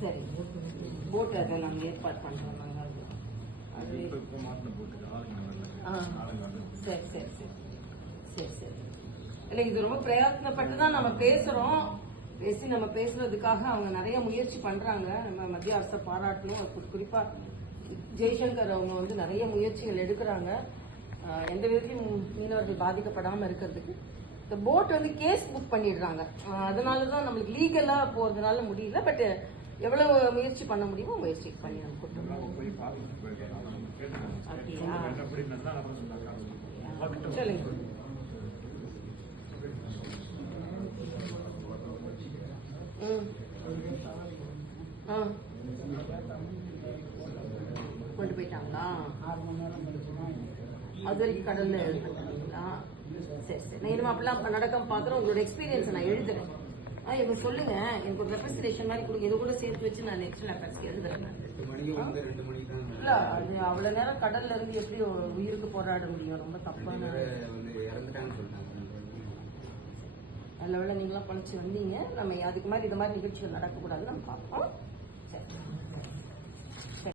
சரி. போட் அதை நாங்கள் ஏற்பாடு பண்ணுறோம் நாங்கள் அது ஆ. சரி சரி சரி. சரி சரி. இல்லை இது ரொம்ப பிரயத்னப்பட்டு தான் நம்ம பேசுகிறோம் பேசி நம்ம பேசுறதுக்காக அவங்க நிறைய முயற்சி பண்றாங்க. நம்ம மத்திய அரசை பாராட்டணும். கு- குறிப்பா ஜெய்சங்கர் அவங்க வந்து நிறைய முயற்சிகள் எடுக்கிறாங்க. எந்த விதத்திலும் மீனவர்கள் பாதிக்கப்படாமல் இருக்கிறதுக்கு இந்த போட் வந்து கேஸ் புக் பண்ணிடுறாங்க அதனால தான் நம்மளுக்கு லீகலா போறதுனால முடியல பட் எவ்வளவு முயற்சி பண்ண முடியுமோ முயற்சி பண்ணி நம்ம கூட்டு அவங்க போய் பார்த்துட்டு போயிருக்காங்க. அவங்க நம்ம கேட்டாங்க. அப்படியா? என்ன அப்படின்னு நல்லா அப்புறம் சொன்னாங்க. பார்த்துட்டு சொல்லுங்க கொண்டு போயிட்டாங்களா அது வரைக்கும் கடல்ல எழுதுறீங்களா சரி சரி. நான் இனிமே அப்படிலாம் நடக்காம பாக்குறேன் உங்களோட எக்ஸ்பீரியன்ஸ் நான் எழுதுறேன். ஆ இவங்க சொல்லுங்க. எனக்கு ஒரு ரெப்ரஸன்டேஷன் மாதிரி கொடுங்க. இது கூட சேர்த்து வச்சு நான் நெக்ஸ்ட் அஃபேர்ஸ்க்கு எழுதுறேன். இல்ல அது அவ்வளவு நேரம் கடல்ல இருந்து எப்படி உயிருக்கு போராட முடியும்? ரொம்ப தப்பான நல்ல வேளை நீங்களாம் பழிச்சு வந்தீங்க. நம்ம அதுக்கு மாதிரி இது மாதிரி நிகழ்ச்சிகள் நடக்கக்கூடாதுன்னு நம்ம பார்ப்போம்.